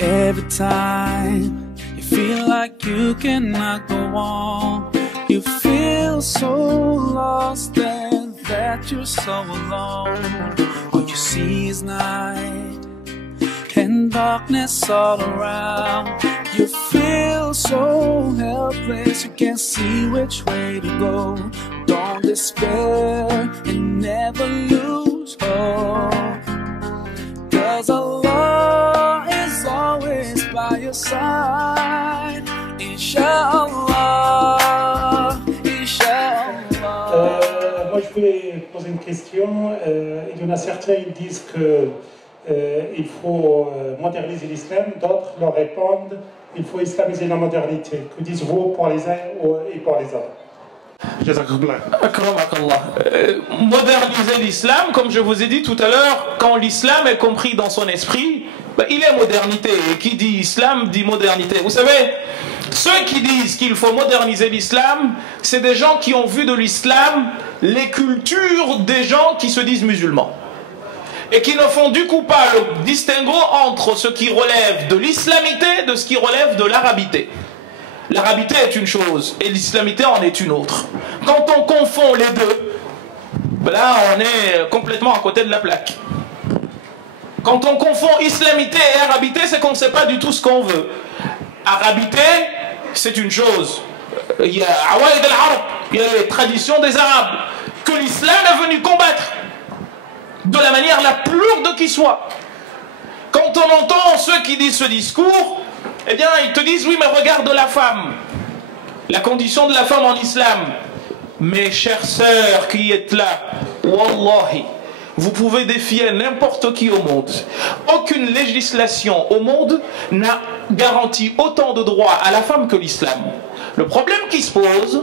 Every time you feel like you cannot go on, you feel so lost and that you're so alone. All you see is night and darkness all around. You feel so helpless, you can't see which way to go. Don't despair and never lose hope, 'cause Allah is always by your side. Inch'Allah, Inch'Allah. Moi je voulais poser une question. Il y en a certains qui disent que il faut moderniser l'islam, d'autres leur répondent il faut islamiser la modernité. Que dites-vous pour les uns et pour les autres? Moderniser l'islam, comme je vous ai dit tout à l'heure, quand l'islam est compris dans son esprit, il est modernité. Et qui dit islam dit modernité. Vous savez, ceux qui disent qu'il faut moderniser l'islam, c'est des gens qui ont vu de l'islam les cultures des gens qui se disent musulmans. Et qui ne font du coup pas le distinguo entre ce qui relève de l'islamité de ce qui relève de l'arabité. L'arabité est une chose et l'islamité en est une autre. Quand on confond les deux, là on est complètement à côté de la plaque. Quand on confond islamité et arabité, c'est qu'on ne sait pas du tout ce qu'on veut. Arabité, c'est une chose. Il y a Awaïd al-Arab, il y a les traditions des Arabes, que l'islam est venu combattre de la manière la plus lourde qui soit. Quand on entend ceux qui disent ce discours, eh bien ils te disent oui mais regarde la femme, la condition de la femme en islam. Mes chères sœurs qui êtes là, wallahi, vous pouvez défier n'importe qui au monde. Aucune législation au monde n'a garanti autant de droits à la femme que l'islam. Le problème qui se pose,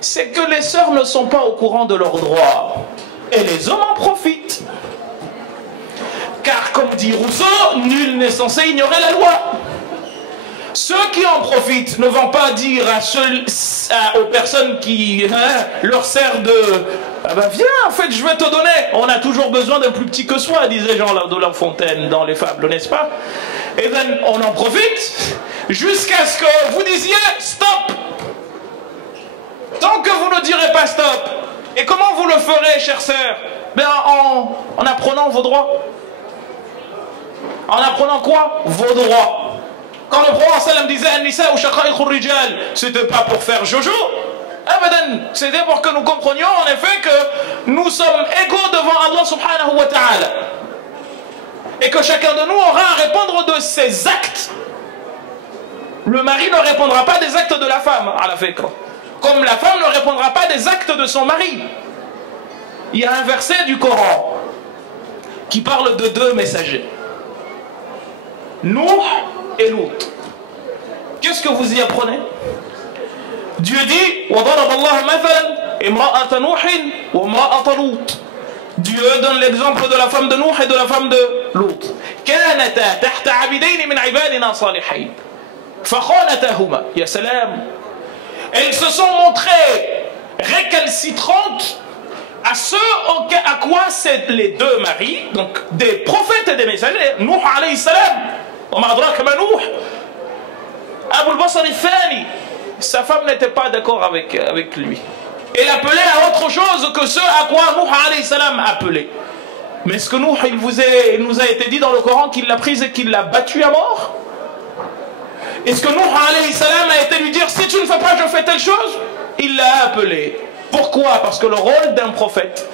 c'est que les sœurs ne sont pas au courant de leurs droits. Et les hommes en profitent. Car comme dit Rousseau, nul n'est censé ignorer la loi. Ceux qui en profitent ne vont pas dire aux personnes qui leur servent de ah ben viens, en fait je vais te donner. On a toujours besoin d'un plus petit que soi, disaient Jean de La Fontaine dans les fables, n'est-ce pas? Et bien on en profite jusqu'à ce que vous disiez stop. Tant que vous ne direz pas stop. Et comment vous le ferez, chères sœurs? En apprenant vos droits. En apprenant quoi? Vos droits. Quand le prophète sallam disait An-nisa ou shaqa'iqur rijal, c'était pas pour faire jojo. C'était pour que nous comprenions en effet que nous sommes égaux devant Allah subhanahu wa ta'ala. Et que chacun de nous aura à répondre de ses actes. Le mari ne répondra pas des actes de la femme, à la fikra. Comme la femme ne répondra pas des actes de son mari. Il y a un verset du Coran qui parle de deux messagers. Nuh et Lut. Qu'est-ce que vous y apprenez? Dieu dit وَضَرَبَ اللَّهُ مَثَلًا إِمْرَأَةَ نُوحٍ وَامْرَأَةَ لُوطٍ. Dieu donne l'exemple de la femme de Nuh et de la femme de Lut. كَانَتَا تَحْتَ عَبِدَيْنِ مِنْ عِبَادِنَا صَالِحَيْنِ فَخَانَتَاهُمَا. يا سلام. Elles se sont montrées récalcitrantes à ceux à quoi c'est les deux maris, donc des prophètes et des messagers. Nuh alayhi salam, wa ma adraka ma Nuh, Abu al-Basr al-Thani, sa femme n'était pas d'accord avec lui. Elle appelait à autre chose que ce à quoi Nuh alayhi salam appelait. Mais est-ce que Nuh, il nous a été dit dans le Coran qu'il l'a prise et qu'il l'a battue à mort? Est-ce que Nuh alayhi salam a été lui dire si tu ne fais pas je fais telle chose? Il l'a appelé. Pourquoi? Parce que le rôle d'un prophète,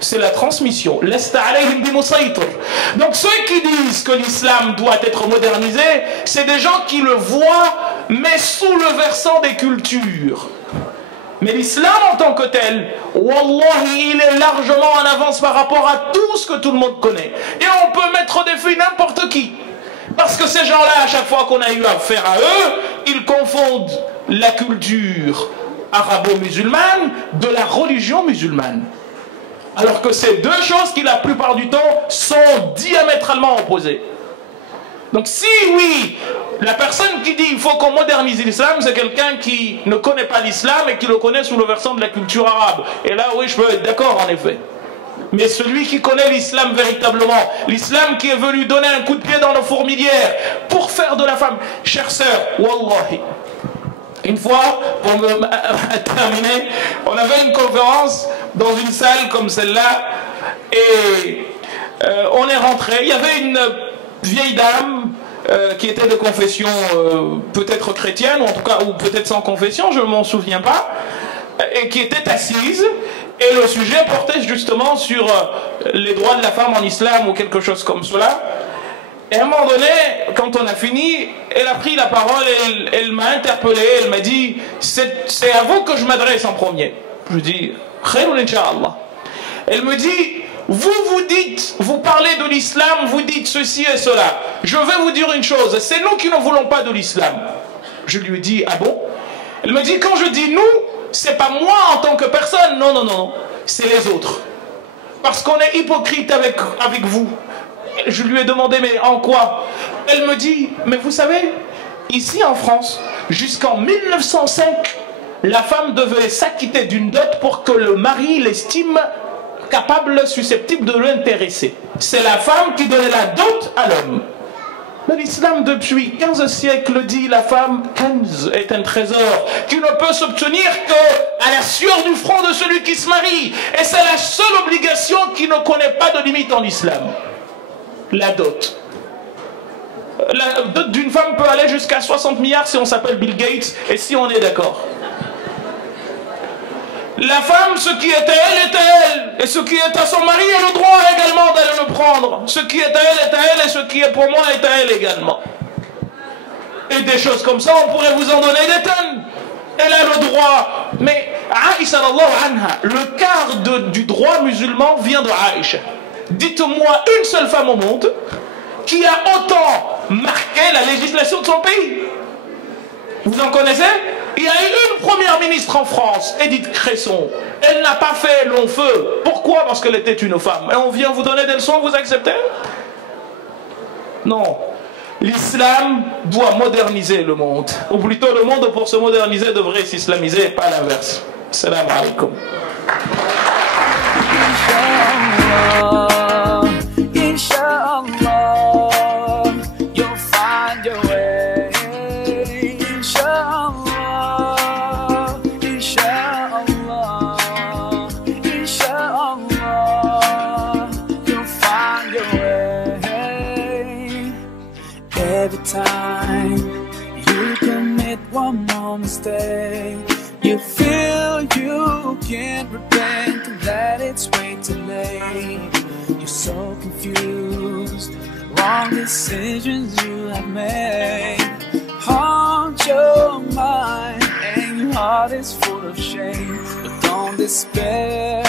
c'est la transmission. Donc ceux qui disent que l'islam doit être modernisé, c'est des gens qui le voient mais sous le versant des cultures. Mais l'islam en tant que tel, wallahi, il est largement en avance par rapport à tout ce que tout le monde connaît. Et on peut mettre au défi n'importe qui. Parce que ces gens-là, à chaque fois qu'on a eu affaire à eux, ils confondent la culture arabo-musulmane de la religion musulmane. Alors que c'est deux choses qui, la plupart du temps, sont diamétralement opposées. Donc si oui, la personne qui dit il faut qu'on modernise l'islam, c'est quelqu'un qui ne connaît pas l'islam et qui le connaît sous le versant de la culture arabe. Et là, oui, je peux être d'accord en effet. Mais celui qui connaît l'islam véritablement, l'islam qui est venu donner un coup de pied dans la fourmilière pour faire de la femme, chère sœur, wallahi. Une fois, pour terminer, on avait une conférence dans une salle comme celle-là et on est rentré. Il y avait une vieille dame qui était de confession peut-être chrétienne, ou en tout cas, ou peut-être sans confession, je ne m'en souviens pas, et qui était assise. Et le sujet portait justement sur les droits de la femme en islam ou quelque chose comme cela. Et à un moment donné, quand on a fini, elle a pris la parole et elle m'a interpellé, elle m'a dit « C'est à vous que je m'adresse en premier ». Je dis « Khairun incha'Allah ». Elle me dit « Vous dites, vous parlez de l'islam, vous dites ceci et cela. Je vais vous dire une chose, c'est nous qui ne voulons pas de l'islam ». Je lui ai dit « Ah bon ?» Elle me dit « Quand je dis nous, c'est pas moi en tant que personne, non, non, non, c'est les autres. Parce qu'on est hypocrite avec vous. » Je lui ai demandé, mais en quoi? Elle me dit, mais vous savez, ici en France, jusqu'en 1905, la femme devait s'acquitter d'une dot pour que le mari l'estime capable, susceptible de l'intéresser. C'est la femme qui donnait la dot à l'homme. Mais l'islam, depuis 15 siècles, dit la femme, Kanz est un trésor qui ne peut s'obtenir qu'à la sueur du front de celui qui se marie. Et c'est la seule obligation qui ne connaît pas de limite en islam. La dot. La dot d'une femme peut aller jusqu'à 60 milliards si on s'appelle Bill Gates et si on est d'accord. La femme, ce qui est à elle est à elle. Et ce qui est à son mari a le droit également d'aller le prendre. Ce qui est à elle est à elle et ce qui est pour moi est à elle également. Et des choses comme ça, on pourrait vous en donner des tonnes. Elle a le droit. Mais Aïcha, le quart du droit musulman vient de Aïcha. Dites-moi une seule femme au monde qui a autant marqué la législation de son pays. Vous en connaissez? Il y a eu une première ministre en France, Edith Cresson. Elle n'a pas fait long feu. Pourquoi? Parce qu'elle était une femme. Et on vient vous donner des leçons, vous acceptez? Non. L'islam doit moderniser le monde. Ou plutôt, le monde, pour se moderniser, devrait s'islamiser, pas l'inverse. Salam alaikum. Inshallah, you'll find your way. Inshallah, inshallah, inshallah, you'll find your way. Every time you commit one more mistake, you feel you can't repent and that it's way too late. You're so confused, wrong decisions you have made haunt your mind and your heart is full of shame. But don't despair,